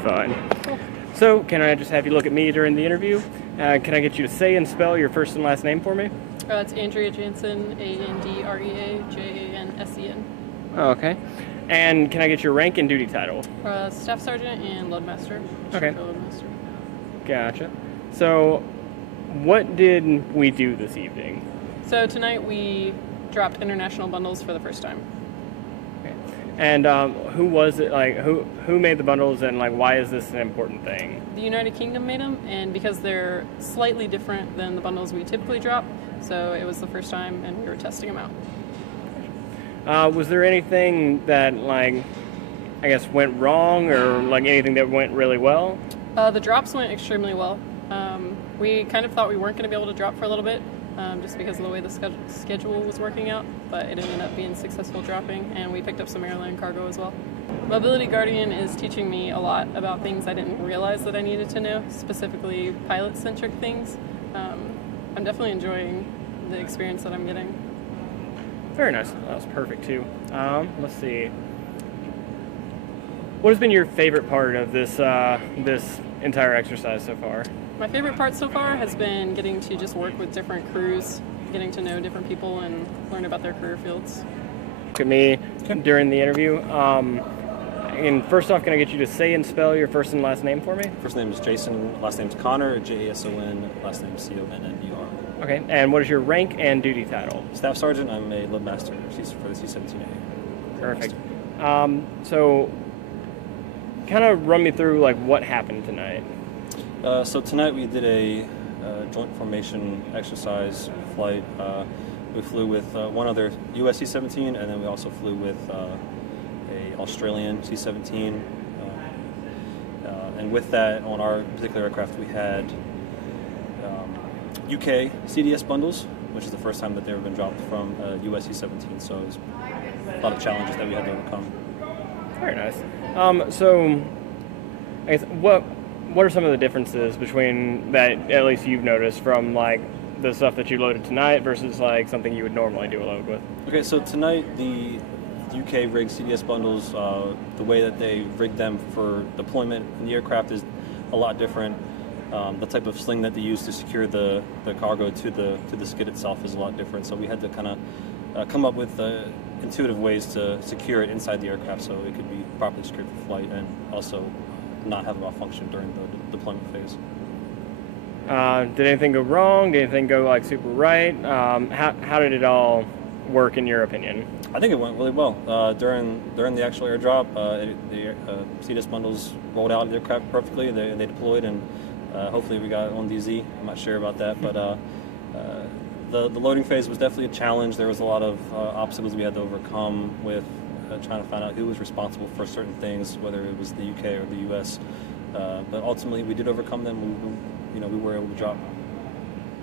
Fine. So, can I just have you look at me during the interview? Can I get you to say and spell your first and last name for me? It's Andrea Jansen, Andrea Jansen. Okay. And can I get your rank and duty title? Staff Sergeant and Loadmaster. Okay. Loadmaster. Gotcha. So, what did we do this evening? So tonight we dropped international bundles for the first time. Okay. And who was it? Like, who made the bundles, and like, why is this an important thing? The United Kingdom made them, and because they're slightly different than the bundles we typically drop, so it was the first time, and we were testing them out. Was there anything that, like, I guess went wrong, or like anything that went really well? The drops went extremely well. We kind of thought we weren't going to be able to drop for a little bit, just because of the way the schedule was working out, but it ended up being successful dropping, and we picked up some airline cargo as well. Mobility Guardian is teaching me a lot about things I didn't realize that I needed to know, specifically pilot-centric things. I'm definitely enjoying the experience that I'm getting. Very nice. That was perfect too. Let's see. What has been your favorite part of this this entire exercise so far? My favorite part so far has been getting to just work with different crews, getting to know different people and learn about their career fields. Look at me during the interview. And first off, can I get you to say and spell your first and last name for me? First name is Jason, last name is Connor, Jason, last name is Connor. Okay, and what is your rank and duty title? Staff Sergeant. I'm a Loadmaster for the C-17A. Perfect. So, kind of run me through like what happened tonight. So tonight we did a joint formation exercise flight. We flew with one other US C-17, and then we also flew with a Australian C-17. And with that, on our particular aircraft, we had UK CDS bundles, which is the first time that they've been dropped from US C-17. So it was a lot of challenges that we had to overcome. Very nice. So, I guess what are some of the differences between that, at least you've noticed, from like the stuff that you loaded tonight versus like something you would normally do a load with? Okay, so tonight the UK rigged CDS bundles, the way that they rigged them for deployment in the aircraft is a lot different. The type of sling that they use to secure the cargo to the skid itself is a lot different. So we had to kind of come up with intuitive ways to secure it inside the aircraft so it could be properly secured for flight and also not have a malfunction during the deployment phase. Did anything go wrong? Did anything go like super right? How did it all work in your opinion? I think it went really well. During the actual airdrop, the CDS bundles rolled out of the aircraft perfectly. They deployed, and hopefully we got on DZ. I'm not sure about that, but the loading phase was definitely a challenge. There was a lot of obstacles we had to overcome with trying to find out who was responsible for certain things, whether it was the UK or the US. But ultimately, we did overcome them. We were able to drop.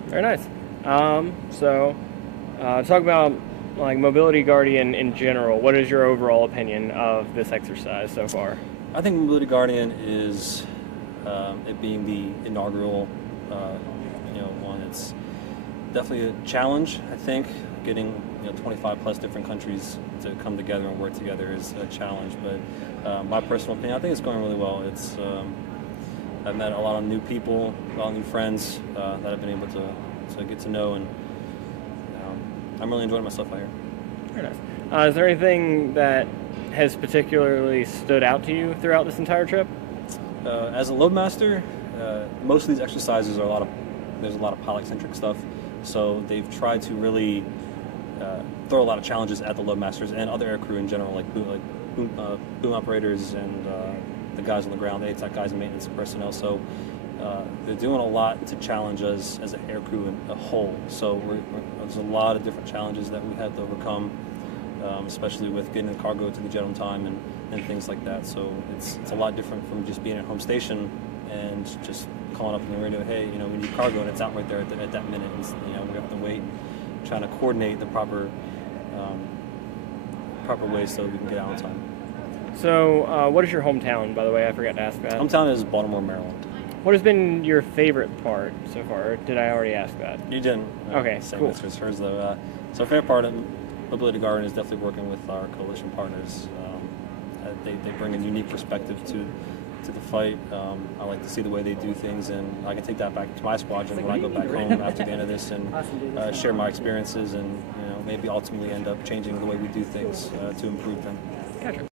Very nice. Talk about like Mobility Guardian in general. What is your overall opinion of this exercise so far? I think Mobility Guardian is it being the inaugural one. It's definitely a challenge. I think getting 25 plus different countries to come together and work together is a challenge. But my personal opinion, I think it's going really well. It's I've met a lot of new people, a lot of new friends that I've been able to get to know, and I'm really enjoying myself out here. Very nice. Is there anything that has particularly stood out to you throughout this entire trip? As a Loadmaster, most of these exercises are there's a lot of pilot-centric stuff, so they've tried to really throw a lot of challenges at the Loadmasters and other aircrew in general, like boom operators and the guys on the ground, the ATAC guys and maintenance personnel. So they're doing a lot to challenge us as an aircrew in a whole. So there's a lot of different challenges that we had to overcome, especially with getting the cargo to the jet on time and things like that. So it's a lot different from just being at home station and just calling up on the radio, hey, we need cargo, and it's out right there at that minute. And, we have to wait, trying to coordinate the proper ways so we can get out on time. So, what is your hometown, by the way? I forgot to ask that. Hometown is Baltimore, Maryland. What has been your favorite part so far? Or did I already ask that? You didn't. Okay, same cool. answer as hers, though. So, favorite part of Mobility Guardian is definitely working with our coalition partners. They bring a unique perspective to to the fight. I like to see the way they do things, and I can take that back to my squadron when I go back home after the end of this and share my experiences, and maybe ultimately end up changing the way we do things to improve them. Gotcha.